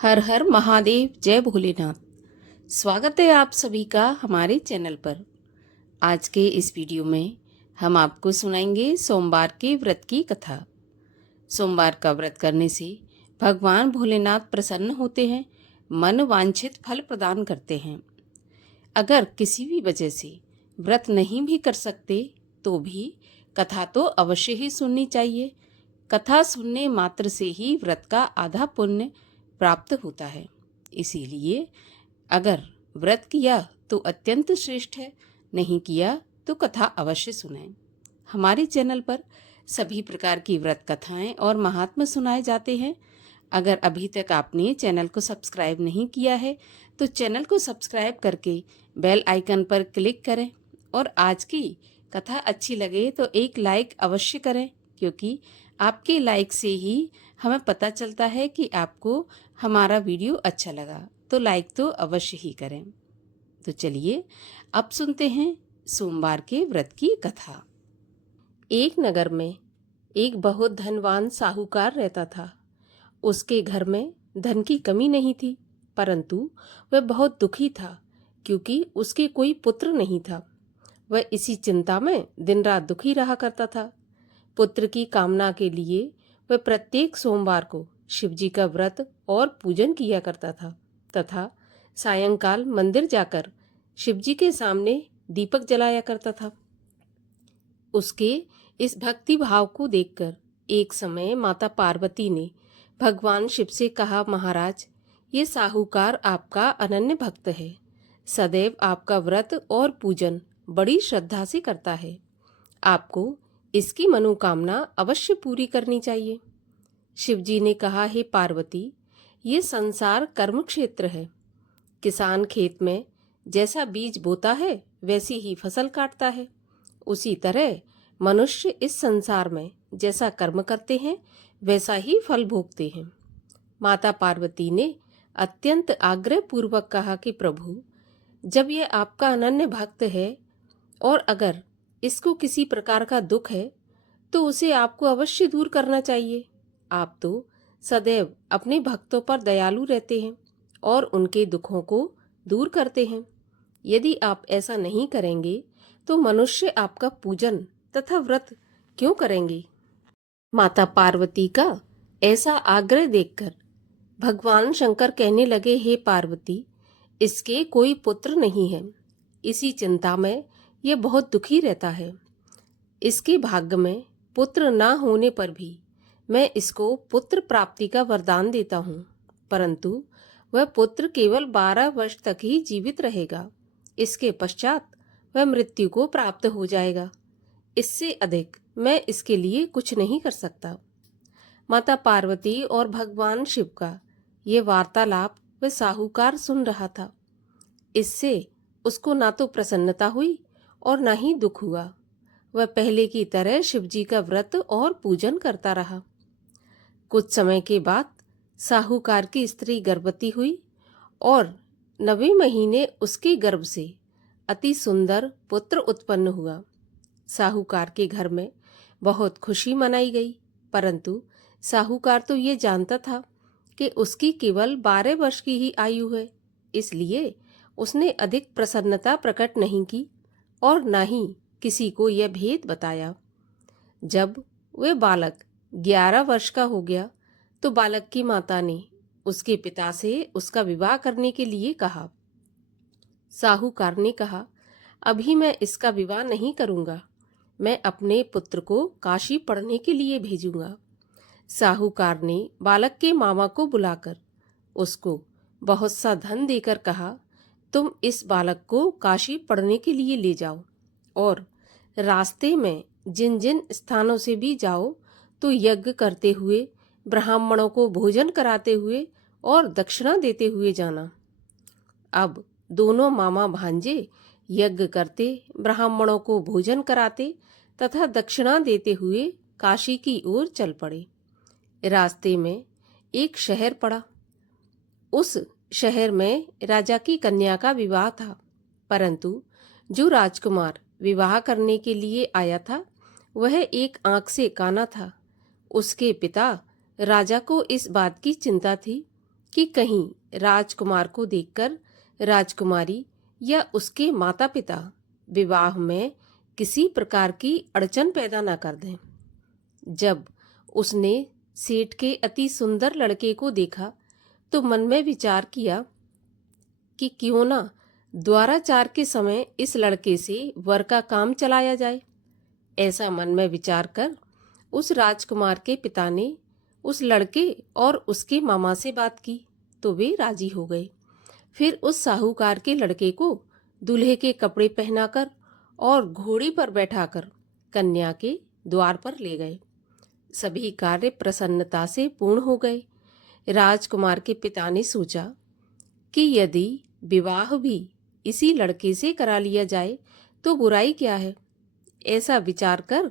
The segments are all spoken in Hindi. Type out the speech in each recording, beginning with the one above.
हर हर महादेव, जय भोलेनाथ। स्वागत है आप सभी का हमारे चैनल पर। आज के इस वीडियो में हम आपको सुनाएंगे सोमवार के व्रत की कथा। सोमवार का व्रत करने से भगवान भोलेनाथ प्रसन्न होते हैं, मन वांछित फल प्रदान करते हैं। अगर किसी भी वजह से व्रत नहीं भी कर सकते तो भी कथा तो अवश्य ही सुननी चाहिए। कथा सुनने मात्र से ही व्रत का आधा पुण्य प्राप्त होता है। इसीलिए अगर व्रत किया तो अत्यंत श्रेष्ठ है, नहीं किया तो कथा अवश्य सुनें। हमारे चैनल पर सभी प्रकार की व्रत कथाएं और महात्म्य सुनाए जाते हैं। अगर अभी तक आपने चैनल को सब्सक्राइब नहीं किया है तो चैनल को सब्सक्राइब करके बेल आइकन पर क्लिक करें और आज की कथा अच्छी लगे तो एक लाइक अवश्य करें, क्योंकि आपके लाइक से ही हमें पता चलता है कि आपको हमारा वीडियो अच्छा लगा, तो लाइक तो अवश्य ही करें। तो चलिए अब सुनते हैं सोमवार के व्रत की कथा। एक नगर में एक बहुत धनवान साहूकार रहता था। उसके घर में धन की कमी नहीं थी, परंतु वह बहुत दुखी था क्योंकि उसके कोई पुत्र नहीं था। वह इसी चिंता में दिन रात दुखी रहा करता था। पुत्र की कामना के लिए वह प्रत्येक सोमवार को शिवजी का व्रत और पूजन किया करता था तथा सायंकाल मंदिर जाकर शिवजी के सामने दीपक जलाया करता था। उसके इस भक्ति भाव को देखकर एक समय माता पार्वती ने भगवान शिव से कहा, महाराज, ये साहूकार आपका अनन्य भक्त है, सदैव आपका व्रत और पूजन बड़ी श्रद्धा से करता है। आपको इसकी मनोकामना अवश्य पूरी करनी चाहिए। शिवजी ने कहा, हे पार्वती, ये संसार कर्म क्षेत्र है। किसान खेत में जैसा बीज बोता है वैसी ही फसल काटता है। उसी तरह मनुष्य इस संसार में जैसा कर्म करते हैं वैसा ही फल भोगते हैं। माता पार्वती ने अत्यंत आग्रह पूर्वक कहा कि प्रभु, जब ये आपका अनन्य भक्त है और अगर इसको किसी प्रकार का दुख है तो उसे आपको अवश्य दूर करना चाहिए। आप तो सदैव अपने भक्तों पर दयालु रहते हैं और उनके दुखों को दूर करते हैं। यदि आप ऐसा नहीं करेंगे तो मनुष्य आपका पूजन तथा व्रत क्यों करेंगे? माता पार्वती का ऐसा आग्रह देखकर भगवान शंकर कहने लगे, हे पार्वती, इसके कोई पुत्र नहीं है। इसी चिंता में यह बहुत दुखी रहता है। इसके भाग्य में पुत्र ना होने पर भी मैं इसको पुत्र प्राप्ति का वरदान देता हूँ, परंतु वह पुत्र केवल 12 वर्ष तक ही जीवित रहेगा। इसके पश्चात वह मृत्यु को प्राप्त हो जाएगा। इससे अधिक मैं इसके लिए कुछ नहीं कर सकता। माता पार्वती और भगवान शिव का ये वार्तालाप वह साहूकार सुन रहा था। इससे उसको ना तो प्रसन्नता हुई और ना ही दुख हुआ। वह पहले की तरह शिवजी का व्रत और पूजन करता रहा। कुछ समय के बाद साहूकार की स्त्री गर्भवती हुई और 9वें महीने उसके गर्भ से अति सुंदर पुत्र उत्पन्न हुआ। साहूकार के घर में बहुत खुशी मनाई गई, परंतु साहूकार तो ये जानता था कि उसकी केवल 12 वर्ष की ही आयु है, इसलिए उसने अधिक प्रसन्नता प्रकट नहीं की और न ही किसी को यह भेद बताया। जब वह बालक 11 वर्ष का हो गया तो बालक की माता ने उसके पिता से उसका विवाह करने के लिए कहा। साहूकार ने कहा, अभी मैं इसका विवाह नहीं करूंगा, मैं अपने पुत्र को काशी पढ़ने के लिए भेजूंगा। साहूकार ने बालक के मामा को बुलाकर उसको बहुत सा धन देकर कहा, तुम इस बालक को काशी पढ़ने के लिए ले जाओ और रास्ते में जिन जिन स्थानों से भी जाओ तो यज्ञ करते हुए, ब्राह्मणों को भोजन कराते हुए और दक्षिणा देते हुए जाना। अब दोनों मामा भांजे यज्ञ करते, ब्राह्मणों को भोजन कराते तथा दक्षिणा देते हुए काशी की ओर चल पड़े। रास्ते में एक शहर पड़ा। उस शहर में राजा की कन्या का विवाह था, परंतु जो राजकुमार विवाह करने के लिए आया था वह एक आंख से काना था। उसके पिता राजा को इस बात की चिंता थी कि कहीं राजकुमार को देखकर राजकुमारी या उसके माता पिता विवाह में किसी प्रकार की अड़चन पैदा न कर दें। जब उसने सेठ के अति सुंदर लड़के को देखा तो मन में विचार किया कि क्यों ना द्वाराचार के समय इस लड़के से वर का काम चलाया जाए। ऐसा मन में विचार कर उस राजकुमार के पिता ने उस लड़के और उसके मामा से बात की तो वे राजी हो गए। फिर उस साहूकार के लड़के को दूल्हे के कपड़े पहनाकर और घोड़ी पर बैठाकर कन्या के द्वार पर ले गए। सभी कार्य प्रसन्नता से पूर्ण हो गए। राजकुमार के पिता ने सोचा कि यदि विवाह भी इसी लड़के से करा लिया जाए तो बुराई क्या है। ऐसा विचार कर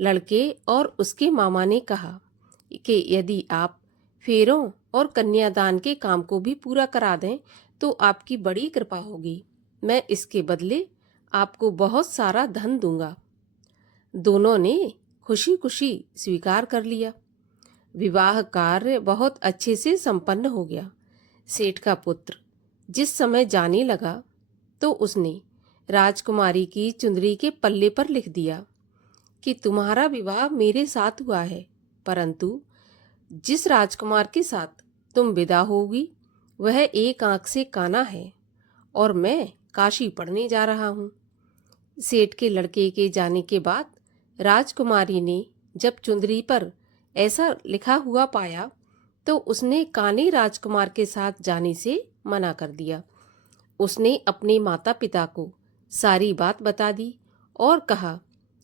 लड़के और उसके मामा ने कहा कि यदि आप फेरों और कन्यादान के काम को भी पूरा करा दें तो आपकी बड़ी कृपा होगी। मैं इसके बदले आपको बहुत सारा धन दूंगा। दोनों ने खुशी खुशी स्वीकार कर लिया। विवाह कार्य बहुत अच्छे से संपन्न हो गया। सेठ का पुत्र जिस समय जाने लगा तो उसने राजकुमारी की चुंदरी के पल्ले पर लिख दिया कि तुम्हारा विवाह मेरे साथ हुआ है, परंतु जिस राजकुमार के साथ तुम विदा होगी वह एक आंख से काना है और मैं काशी पढ़ने जा रहा हूँ। सेठ के लड़के के जाने के बाद राजकुमारी ने जब चुंदरी पर ऐसा लिखा हुआ पाया तो उसने काने राजकुमार के साथ जाने से मना कर दिया। उसने अपने माता पिता को सारी बात बता दी और कहा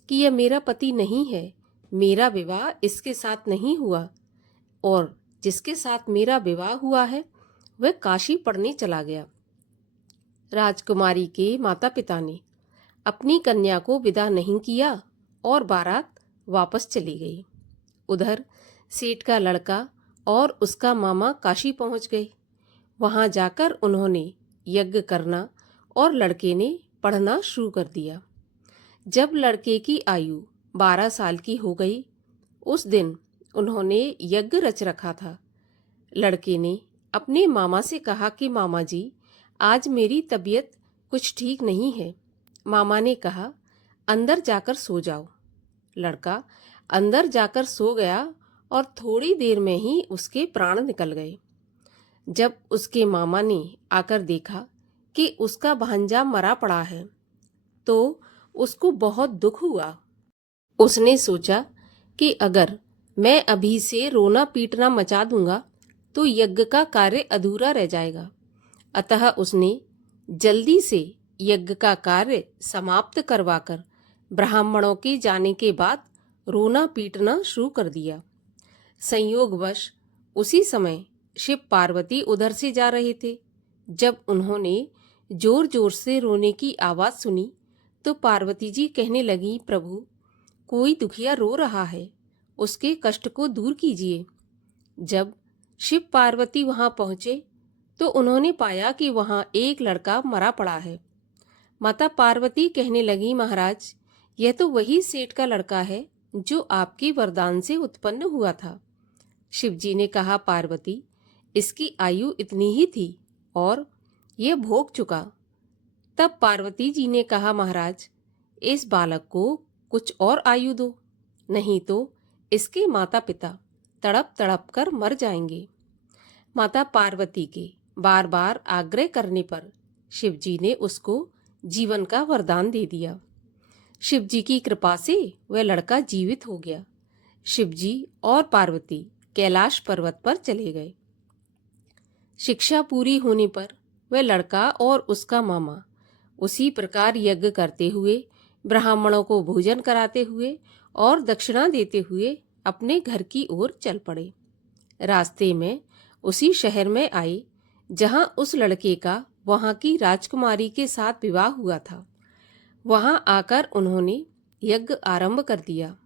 कि यह मेरा पति नहीं है, मेरा विवाह इसके साथ नहीं हुआ और जिसके साथ मेरा विवाह हुआ है वह काशी पढ़ने चला गया। राजकुमारी के माता पिता ने अपनी कन्या को विदा नहीं किया और बारात वापस चली गई। उधर सेठ का लड़का और उसका मामा काशी पहुंच गए। वहां जाकर उन्होंने यज्ञ करना और लड़के ने पढ़ना शुरू कर दिया। जब लड़के की आयु 12 साल की हो गई उस दिन उन्होंने यज्ञ रच रखा था। लड़के ने अपने मामा से कहा कि मामा जी, आज मेरी तबीयत कुछ ठीक नहीं है। मामा ने कहा, अंदर जाकर सो जाओ। लड़का अंदर जाकर सो गया और थोड़ी देर में ही उसके प्राण निकल गए। जब उसके मामा ने आकर देखा कि उसका भांजा मरा पड़ा है तो उसको बहुत दुख हुआ। उसने सोचा कि अगर मैं अभी से रोना पीटना मचा दूंगा तो यज्ञ का कार्य अधूरा रह जाएगा। अतः उसने जल्दी से यज्ञ का कार्य समाप्त करवाकर ब्राह्मणों के जाने के बाद रोना पीटना शुरू कर दिया। संयोगवश उसी समय शिव पार्वती उधर से जा रहे थे। जब उन्होंने जोर जोर से रोने की आवाज सुनी तो पार्वती जी कहने लगी, प्रभु, कोई दुखिया रो रहा है, उसके कष्ट को दूर कीजिए। जब शिव पार्वती वहां पहुंचे तो उन्होंने पाया कि वहां एक लड़का मरा पड़ा है। माता पार्वती कहने लगी, महाराज, यह तो वही सेठ का लड़का है जो आपके वरदान से उत्पन्न हुआ था। शिवजी ने कहा, पार्वती, इसकी आयु इतनी ही थी और यह भोग चुका। तब पार्वती जी ने कहा, महाराज, इस बालक को कुछ और आयु दो, नहीं तो इसके माता पिता तड़प तड़प कर मर जाएंगे। माता पार्वती के बार बार आग्रह करने पर शिवजी ने उसको जीवन का वरदान दे दिया। शिवजी की कृपा से वह लड़का जीवित हो गया। शिवजी और पार्वती कैलाश पर्वत पर चले गए। शिक्षा पूरी होने पर वह लड़का और उसका मामा उसी प्रकार यज्ञ करते हुए, ब्राह्मणों को भोजन कराते हुए और दक्षिणा देते हुए अपने घर की ओर चल पड़े। रास्ते में उसी शहर में आए जहां उस लड़के का वहां की राजकुमारी के साथ विवाह हुआ था। वहां आकर उन्होंने यज्ञ आरंभ कर दिया।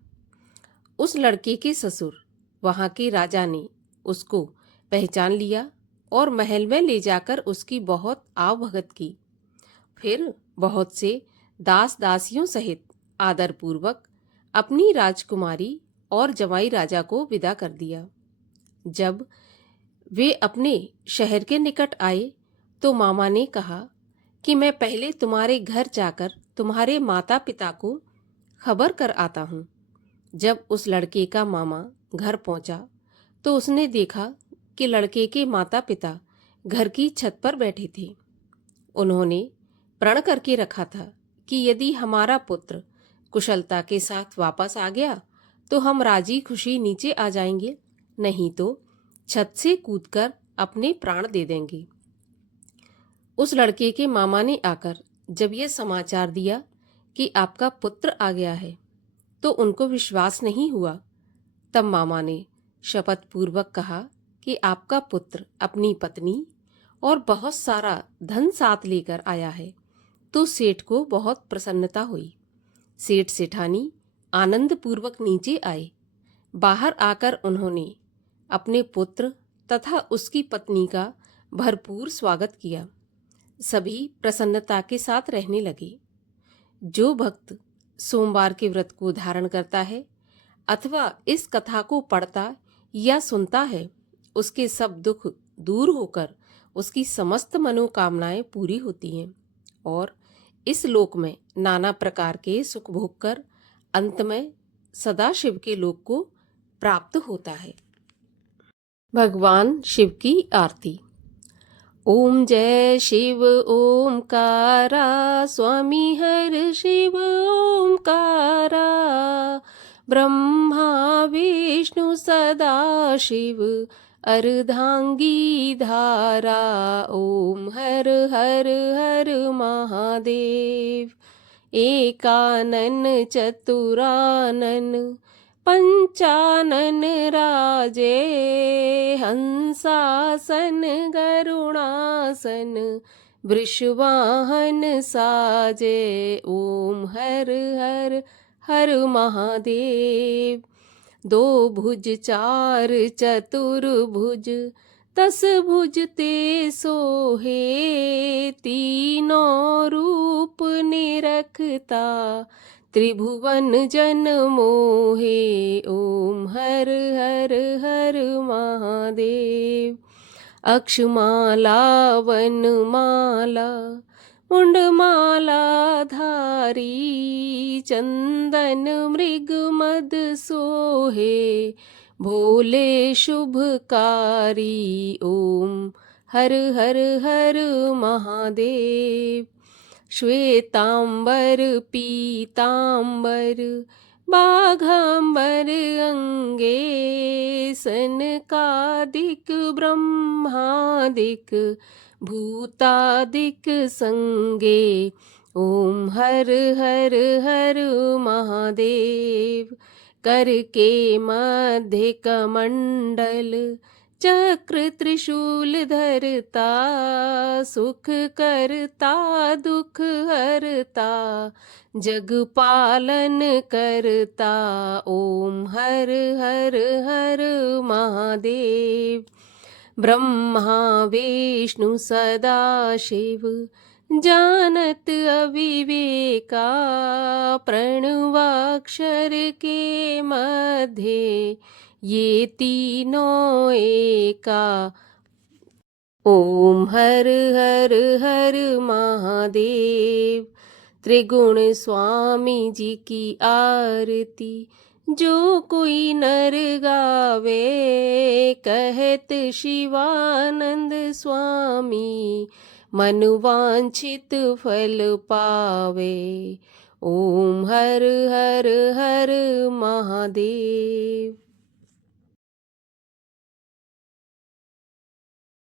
उस लड़के के ससुर वहां के राजा ने उसको पहचान लिया और महल में ले जाकर उसकी बहुत आवभगत की। फिर बहुत से दास दासियों सहित आदरपूर्वक अपनी राजकुमारी और जमाई राजा को विदा कर दिया। जब वे अपने शहर के निकट आए तो मामा ने कहा कि मैं पहले तुम्हारे घर जाकर तुम्हारे माता पिता को खबर कर आता हूँ। जब उस लड़के का मामा घर पहुंचा तो उसने देखा कि लड़के के माता पिता घर की छत पर बैठे थे। उन्होंने प्रण करके रखा था कि यदि हमारा पुत्र कुशलता के साथ वापस आ गया तो हम राजी खुशी नीचे आ जाएंगे, नहीं तो छत से कूदकर अपने प्राण दे देंगे। उस लड़के के मामा ने आकर जब यह समाचार दिया कि आपका पुत्र आ गया है तो उनको विश्वास नहीं हुआ। तब मामा ने शपथ पूर्वक कहा कि आपका पुत्र अपनी पत्नी और बहुत सारा धन साथ लेकर आया है। तो सेठ को बहुत प्रसन्नता हुई। सेठ सेठानी आनंद पूर्वक नीचे आए। बाहर आकर उन्होंने अपने पुत्र तथा उसकी पत्नी का भरपूर स्वागत किया। सभी प्रसन्नता के साथ रहने लगे। जो भक्त सोमवार के व्रत को धारण करता है अथवा इस कथा को पढ़ता या सुनता है, उसके सब दुख दूर होकर उसकी समस्त मनोकामनाएं पूरी होती हैं और इस लोक में नाना प्रकार के सुख भोग कर अंत में सदाशिव के लोक को प्राप्त होता है। भगवान शिव की आरती। ओम जय शिव ओमकारा, स्वामी हर शिव ओमकारा, ब्रह्मा विष्णु सदा शिव अर्धांगी धारा। ओम हर हर हर महादेव। एकानन चतुरानन पंचानन राजे, हंसासन गरुणासन वृषवाहन साजे। ओम हर हर हर महादेव। दो भुज चार चतुर्भुज, 10 भुज ते सोहे, तीनों रूप निरखता त्रिभुवन जन मोहे। ओम हर हर हर महादेव। अक्षमाला वनमाला मुंडमाला धारी, चंदन मृग मद सोहे, भोले शुभकारी। ओम हर हर हर महादेव। श्वेतांबर पीतांबर बाघांबर अंगे, सनकादिक ब्रह्मादिक भूतादिक संगे। ओम हर हर हर महादेव। कर के मध्य कमंडल, चक्र त्रिशूल धरता, सुख करता दुख हरता, जग पालन करता। ओम हर हर हर महादेव। ब्रह्मा विष्णु सदा शिव, जानत अविवेका, प्रणवाक्षर के मध्य ये तीनों एका। ओम हर हर हर महादेव। त्रिगुण स्वामी जी की आरती जो कोई नर गावे, कहत शिवानंद स्वामी मन वांछित फल पावे। ओम हर हर हर महादेव।